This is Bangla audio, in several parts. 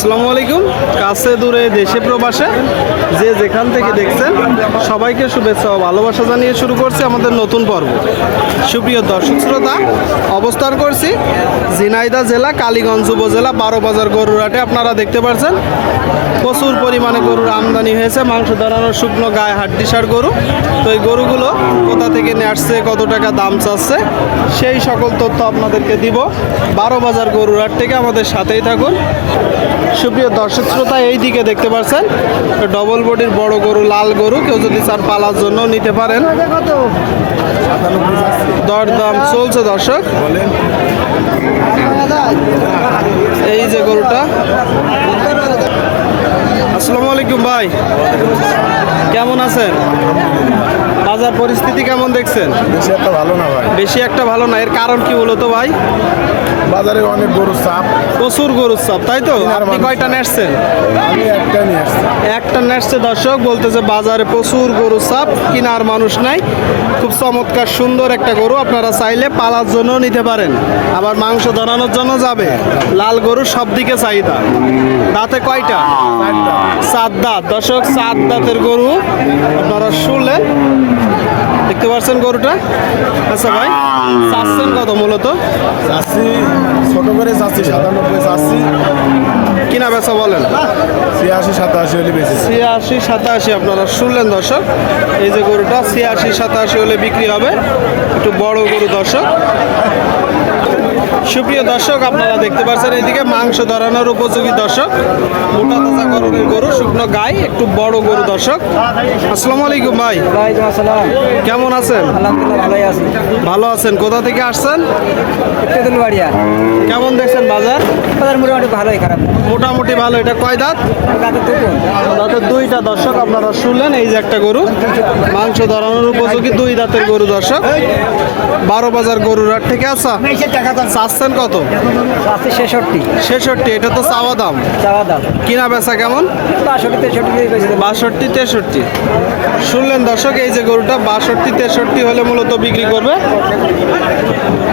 আসসালামু আলাইকুম। কাছে দূরে দেশে প্রবাসে যে যেখান থেকে দেখছেন সবাইকে শুভেচ্ছা ও ভালোবাসা জানিয়ে শুরু করছি আমাদের নতুন পর্ব। সুপ্রিয় দর্শক শ্রোতা, অবস্থান করছি ঝিনাইদহ জেলা কালীগঞ্জ উপজেলা 12 বাজার গরুর হাটে। আপনারা দেখতে পাচ্ছেন প্রচুর পরিমাণে গরুর আমদানি হয়েছে, মাংস দাঁড়ানোর শুকনো গায়ে হাড্ডিসার গরু। তো এই গরুগুলো কোথা থেকে নিয়ে আসছে, কত টাকা দাম চাচ্ছে, সেই সকল তথ্য আপনাদেরকে দিব 12 বাজার গরুর হাট থেকে। আমাদের সাথেই থাকুন। সুপ্রিয় দর্শক শ্রোতা, এই দিকে দেখতে পাচ্ছেন ডবল বডির বড় গরু, লাল গরু। কেউ যদি চান পালার জন্য নিতে পারেন। দরদাম চলছে দর্শক। এই যে গরুটা। আসসালামু আলাইকুম ভাই, কেমন আছেন? বাজার পরিস্থিতি কেমন দেখছেন? বেশি একটা ভালো না ভাই। বেশি একটা ভালো না, এর কারণ কি বলতো ভাই? বাজারে অনেক গরুর চাপ, প্রচুর গরুর চাপ, তাই তো? আপনি কয়টা নেসছেন? আমি একটা নিয়ে আসছি। একটা নেসছে দর্শক, বলতেছে বাজারে প্রচুর গরুর চাপ, কিনার মানুষ নাই। খুব চমৎকার সুন্দর একটা গরু, আপনারা চাইলে পালার জন্য নিতে পারেন, আবার মাংস ধরানোর জন্য যাবে। লাল গরুর সব দিকে চাহিদা। দাঁতে কয়টা? 4 দাঁত দর্শক, 4 দাঁতের গরু। আপনারা শুনলেন, দেখতে পাচ্ছেন গরুটা। আচ্ছা ভাই, চাচ্ছেন কত মূলত? চাচ্ছি ছোট করে চাচ্ছি 97 চাচ্ছি। কিনা বেচা বলেন? 86 87 হলে বেশি। 86 87 আপনারা শুনলেন দর্শক। এই যে গরুটা 86 87 হলে বিক্রি হবে। একটু বড় গরু দর্শক। সুপ্রিয় দর্শক, আপনারা দেখতে পাচ্ছেন এইদিকে মাংস ধরানোর উপযোগী দর্শক, মোটা তাজা গরুর গরু, শুকনো গাই, একটু বড় গরু দর্শক। আসসালামু আলাইকুম ভাই, ওয়ালাইকুম আসসালাম। কেমন আছেন? আলহামদুলিল্লাহ ভালোই আছি। ভালো আছেন। কোথা থেকে আসছেন? তেঁতুলবাড়িয়া। কেমন দেখছেন বাজার? বাজার মোটামুটি ভালোই, খারাপ না। মোটামুটি ভালো। এটা কয় দাঁত? দাঁতের দুটো। দাঁতের 2টা দর্শক, আপনারা শুনলেন। এই যে একটা গরু, মাংস ধরানোর উপযোগী 2 দাঁতের গরু দর্শক। 12 বাজার গরুর হাট থেকে। আচ্ছা, চাচ্ছেন কত? আছে 66। 66? এটা তো চাওয়া দাম। চাওয়া দাম কিনা বেচা কেমন? 62 63 62 63 শুনলেন দর্শক। এই যে গরুটা 62 63 হলে মূলত বিক্রি করবে।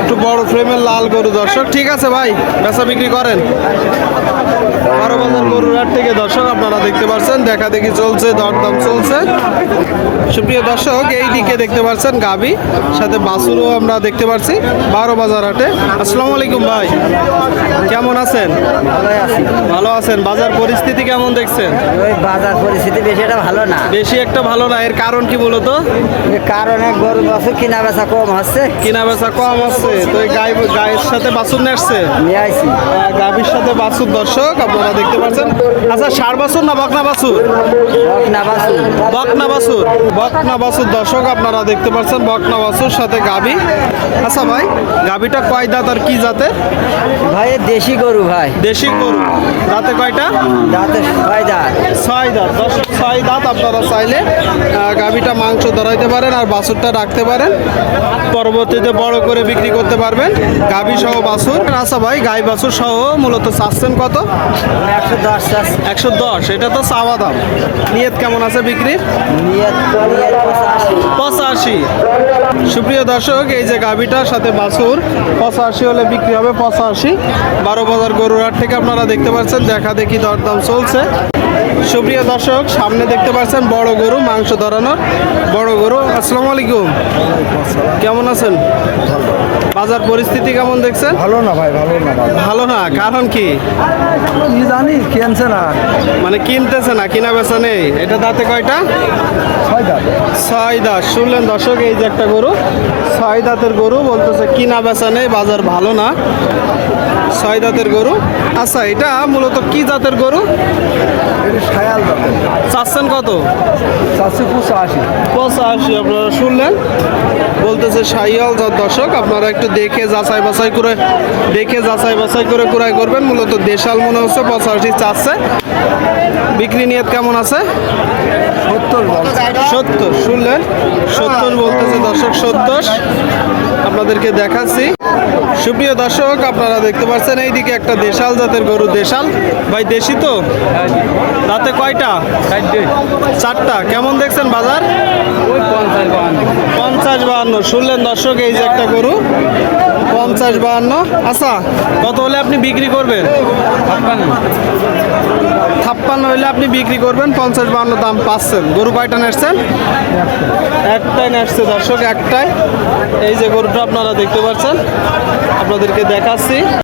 একটু বড় ফ্রেমের লাল গরু দর্শক। ঠিক আছে ভাই, বেচা বিক্রি করেন। 12 বাজার গরুর হাট থেকে দর্শক, আপনারা দেখতে পাচ্ছেন দেখা দেখি চলছে, দরদাম চলছে। সুপ্রিয় দর্শক, এই দিকে দেখতে পাচ্ছেন গাবি, সাথে বাছুরও আমরা দেখতে পাচ্ছি 12 বাজার হাটে। আসসালামু আলাইকুম ভাই, কেমন আছেন? ভালোই আছি। ভালো আছেন। বাজার পরিস্থিতি কেমন দেখছেন? ওই বাজার পরিস্থিতি বেশি একটা ভালো না। বেশি একটা ভালো না, এর কারণ কি বলতো? এর কারণে গরু বছর কিনা বেচা কম হচ্ছে। কিনা বেচা কম আছে। তো এই গায়ের সাথে বাছুর নেসছে, নিয়ে আইছি। গাভীর সাথে বাছুর দর্শক, আপনারা দেখতে পাচ্ছেন। আচ্ছা, ষাঁড় বাছুর না বকনা বাছুর? না বাসু। বকনা বাছুর, বকনা বাছুর দর্শক, আপনারা দেখতে পাচ্ছেন বকনা বাছুর সাথে গাভী। আচ্ছা ভাই, গাভীটা কয় দাঁত আর কি জাতের? ভাই এ দেশি গরু ভাই। দেশি গরু। দাঁতে কয়টা? দাঁতে 6 দাঁত। 6 দাঁত দর্শক, 6 দাঁত। আপনারা চাইলে গাভীটা মাংস ধরাইতে পারেন আর বাছুরটা রাখতে পারেন, পরবর্তীতে বড় করে বিক্রি করতে পারবেন। গাভী সহ বাছুর। আচ্ছা ভাই, গাই বাছুর সহ মূলত চাচ্ছেন কত? 110 চাষ। 110? এটা তো চাওয়া দাম। নিয়ত কেমন আছে বিক্রির? নিয়ে 85। সুপ্রিয় দর্শক, এই যে গাভীটার সাথে বাছুর 85 হলে বিক্রি হবে। 85। 12 বাজার গরুর হাট থেকে আপনারা দেখতে পাচ্ছেন দেখা দেখি দরদাম চলছে। সুপ্রিয় দর্শক, সামনে দেখতে পাচ্ছেন বড় গরু, মাংস ধরানোর বড় গরু। আসসালামু আলাইকুম, কেমন আছেন? বাজার পরিস্থিতি কেমন দেখছেন? ভালো না ভাই, ভালো না। ভালো না, কারণ কি? কি জানি, কিনছে না। মানে কিনতেছে না, কিনা বেচা নেই। এটা দাঁতে কয়টা? 6 দাঁত। 6 দাঁত। শুনলেন দর্শক, এই যে একটা গরু, 6 দাঁতের গরু, বলতেছে কিনা বেচা নেই, বাজার ভালো না। 6 দাঁতের গরু। আচ্ছা, এটা মূলত কি জাতের গরু? এটা শায়াল জাতের। চাচ্ছেন কত? চাচ্ছি 85। 85 আপনারা শুনলেন, বলতেছে শাহিওয়াল জাত দর্শক। আপনারা একটু দেখে যাচাই বাছাই করে ক্রয় করবেন। মূলত দেশাল মনে হচ্ছে, 85 চাচ্ছে। বিক্রি নিয়ত কেমন আছে? 70 শুনলেন, 70 বলতেছে দর্শক। 70 আপনাদেরকে দেখাচ্ছি। সুপ্রিয় দর্শক, আপনারা দেখতে পাচ্ছেন এইদিকে একটা দেশাল জাতের গরু। দেশাল ভাই, দেশি তো? দাঁতে কয়টা? 4টা। কেমন দেখছেন বাজার? 50-52 শুনলেন দর্শক। এই যে একটা গরু 50-52। আচ্ছা, কত হলে আপনি বিক্রি করবেন? 56 হইলে আপনি বিক্রি করবেন, 50-52 দাম পাচ্ছেন। গরু কয়টা নেসছেন? একটাই নেসছে দর্শক, একটাই। এই যে গরুটা আপনারা দেখতে পাচ্ছেন, আপনাদেরকে দেখাচ্ছি।